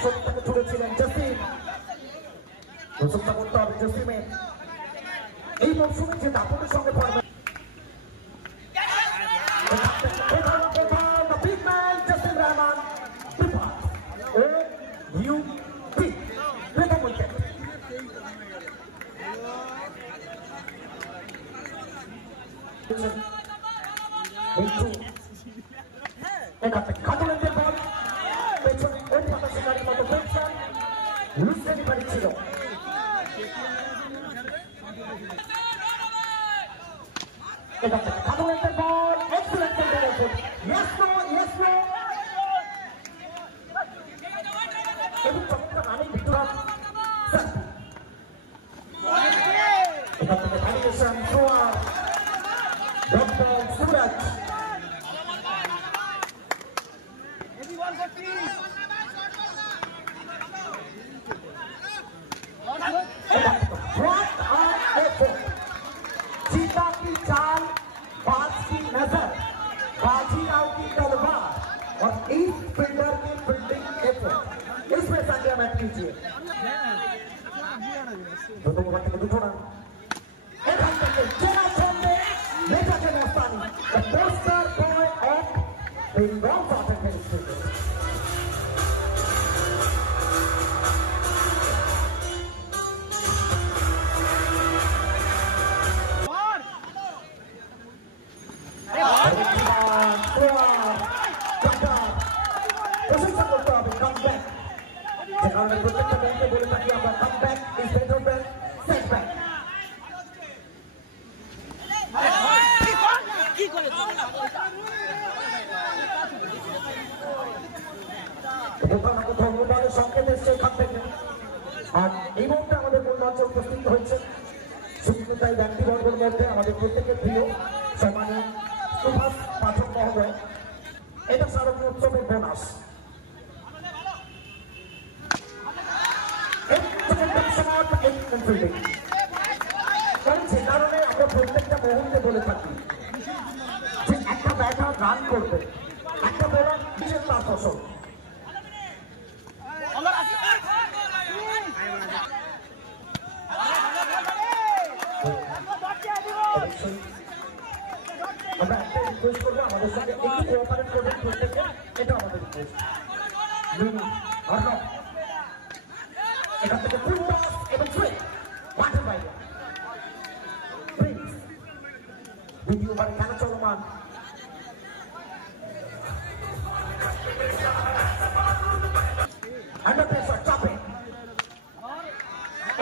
শরীরটাকে ছুড়েছিলেন জসিম। প্রশংসা করতে হবে জসিমের এই মৌসুমে যে দাপটের সঙ্গে পড়বে। খাতুনের বল পেছনে ওই পাতা শিকারের মতো পেছন লুসেনি বাড়ি ছিল। খাতুনের বল excellent control. Yes no yes no এবং চমৎকার রানিং ভিতর এখান থেকে ভ্যালিডেশন থ্রোয়ার ডক্টর সুরাজ। चीता की चाल, बाज की नजर, बाजीराव की तलवार और इस फील्डर की फील्डिंग एफर्ट, इसमें संज्ञा मैच कीजिए। दोनों बात को दुखोना एक हम करते चेना छोड़ने लेटा के मस्तानी the poster boy of Bengal Southern Hemisphere। প্রত্যেকটা ব্যাংকে বলে থাকি আমরা come back is better than set back. সংকেত এসছে এখান থেকে আর এই মুহূর্তে আমাদের মূল মঞ্চে উপস্থিত হয়েছে সুবিধায় ব্যক্তিবর্গের মধ্যে আমাদের প্রত্যেকের প্রিয় সম্মানীয় সুভাষ পাঠক মহোদয়। এটা শারদীয় উৎসবের বোনাস। সে কারণে আমরা প্রত্যেকটা মুহূর্তে বলে থাকি যে একটা ব্যাটার রান করবে, একটা বোলার বিশেষ তার ফসল। আমরা একটা রিকোয়েস্ট করবো আমাদের সঙ্গে একটু কোঅপারেট করবেন প্রত্যেকে, এটা আমাদের রিকোয়েস্ট। এখান থেকে ফুল টস এবং সুইং মাঠের বাইরে দ্বিতীয়বারে খেলা চলমান। আন্ডার প্রেসার চাপে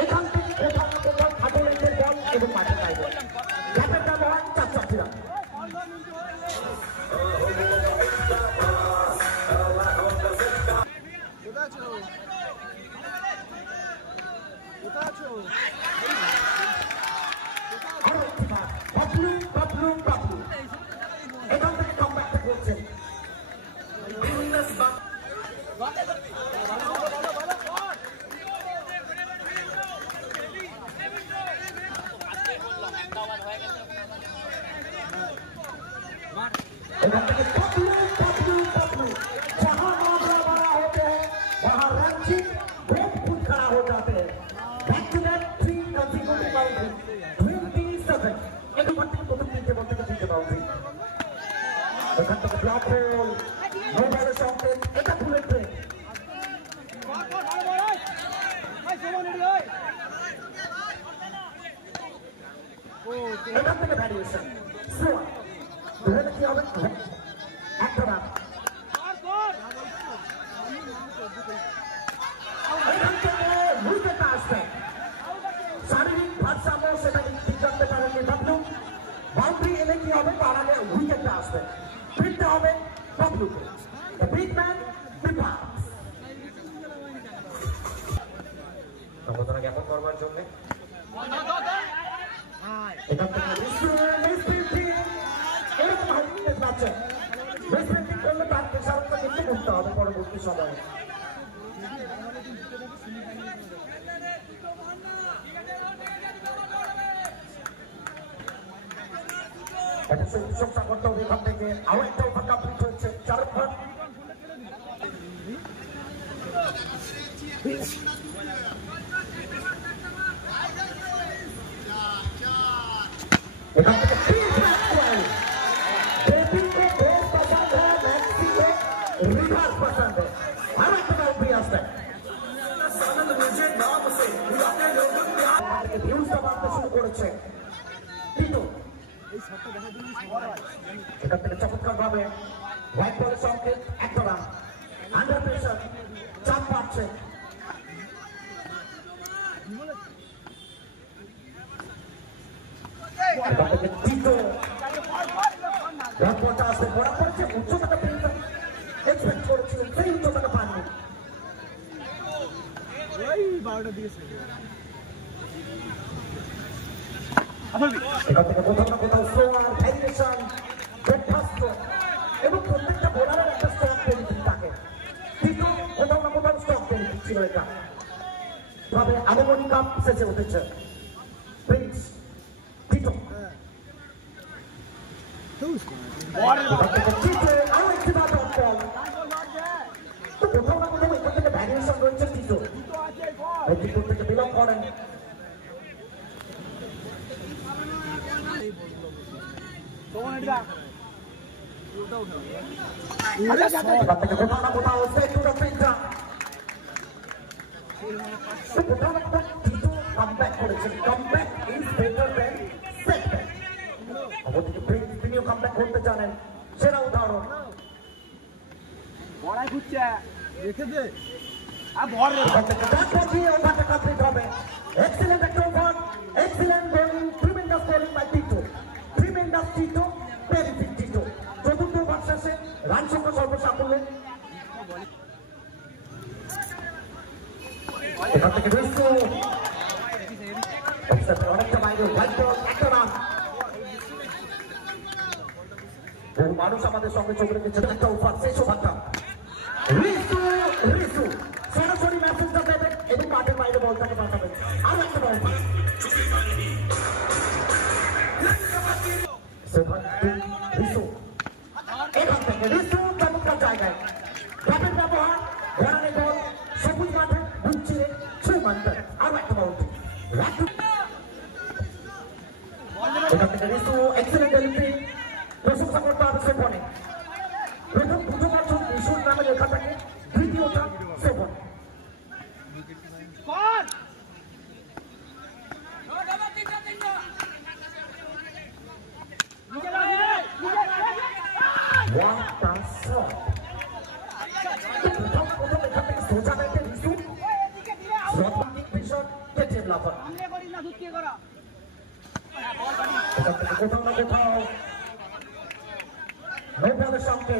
এখান থেকে কোথাও না কোথাও খাটুলের বল এবং মাঠের বাইরে গ্যাপের দাম হয় 4 রান। এখান থেকে কমব্যাকটা করছেন एखान থেকে पतलू पतलू पतलू जहां मामला बड़ा होते हैं वहां रंजीत बहुत खुद खड़ा हो जाते हैं। Back to back 3 consecutive boundary 27 एक बार থেকে প্রথম তিনটে বল থেকে তিনটে বাউন্ডারি। এখান থেকে ব্লক হোল নো বলের সঙ্গে এটা বুলেট ট্রেন। এখান থেকে ভ্যারিয়েশন স্লোয়ার ধরে কি হবে একটা রান। এখান থেকে উইকেটটা আসবে শারীরিক ভারসাম্য সেটা ঠিক করতে পারেননি বাবলু। বাউন্ডারি এলে কি হবে তার আগে উইকেটটা আসবে, ফিরতে হবে বাবলুকে। দ্য বিগ ম্যান বিভাস সম্বোধনা জ্ঞাপন করবার জন্য এখান থেকে এরকম হাইট পাচ্ছে বেসমেন্টিং করলে তার প্রেসারটা কিন্তু করতে হবে পরবর্তী সময়ে। এটা প্রশংসা করতে হবে এখান থেকে। আরো একটা ওভার কমপ্লিট হয়েছে 4 রান। एखान থেকে পিচ ম্যাক্সওয়েল বেবি को बेस पसंद है मैक्सी को रिवर्स पसंद है আর একটা বাউন্ডারি আসছে আনন্দ নিজে নাম से अपने लोगों के ভিউজটা বাড়তে শুরু করেছে টিটো এই শটটা দেখা দিন এখান থেকে চমৎকার ভাবে হোয়াইট বলের সংকেত একটা রান আন্ডার প্রেসার চাপ পাচ্ছে টিটো রানটা আসতে বড় করছে উচ্চতাটা পেয়ে এক্সপেক্ট করেছিলেন সেই উচ্চতাটা পাননি ওই 12টা দিয়েছে এখান থেকে কোথাও না কোথাও স্লোয়ার ভ্যারিয়েশন ব্রেকফাস্ট এবং প্রত্যেকটা বোলারের একটা স্টক বেনিফিট থাকে টিটো কোথাও না কোথাও স্টক বেনিফিট ছিল এটা তবে আবমনি কাপ শেষে উঠেছে প্রিন্স টিটো কোথাও না কোথাও এখান থেকে ভ্যারিয়েশন রয়েছে টিটো টিটো থেকে বিলং করেন কোথাও না কোথাও সেট টু দ্য ফিল্ডার কোথাও না কোথাও টিটো কামব্যাক করেছেন comeback is better than setback অপরদিকে প্রিন্স তিনিও কামব্যাক করতে জানেন সেরা উদাহরণ বড়াই খুঁজছে রেখে দে আর বড় এখান থেকে ব্যাট দিয়ে ওভারটা কমপ্লিট হবে এক্সিলেন্ট একটা over excellent bowling tremendous bowling by Tito tremendous Tito benefit Tito চতুর্থ ওভার শেষে রান সংখ্যা সর্বসাফল্য এখান থেকে রিসু অনেকটা বাইরে হোয়াইট বল একটা রান বহু মানুষ আমাদের সঙ্গে চোখ রেখেছে একটা ওভার শেষ ওভারটা রিসু রিসু সরাসরি মেসেজটা দেবেন এবং মাঠের বাইরে বলটাকে পাঠাবেন আর একটা বল রিসু এখান থেকে রিসু চমৎকার জায়গায় ব্যাটের ব্যবহার ঘোরানো বল সবুজ মাঠে বুঝছিলেন ছু মানতেন আরো একটা বাউন্ডারি এখান থেকে রিসু এক্সেলেন্ট ডেলিভারি প্রশংসা করতে হবে সেভনে প্রথম দুটো বছর রিসুর নামে লেখা থাকে দ্বিতীয়টা সেভন সোজা ব্যাটে রিসু কোথাও না কোথাও নোবেলের সঙ্গে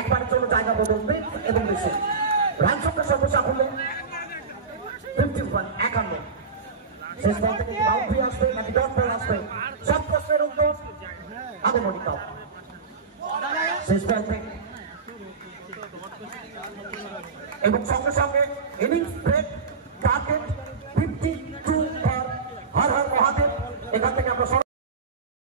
একবারের জন্য জায়গা বদলবে এবং বেশি রান সংখ্যা সর্বসাফল্য 51 শেষ বল থেকে বাউন্ডারি আসবে নাকি ডট বল আসবে সব প্রশ্নের উত্তর আগমনী কাপ শেষ বল থেকে এবং সঙ্গে সঙ্গে innings break target 52 for Har Har Mahadev এখান থেকে আমরা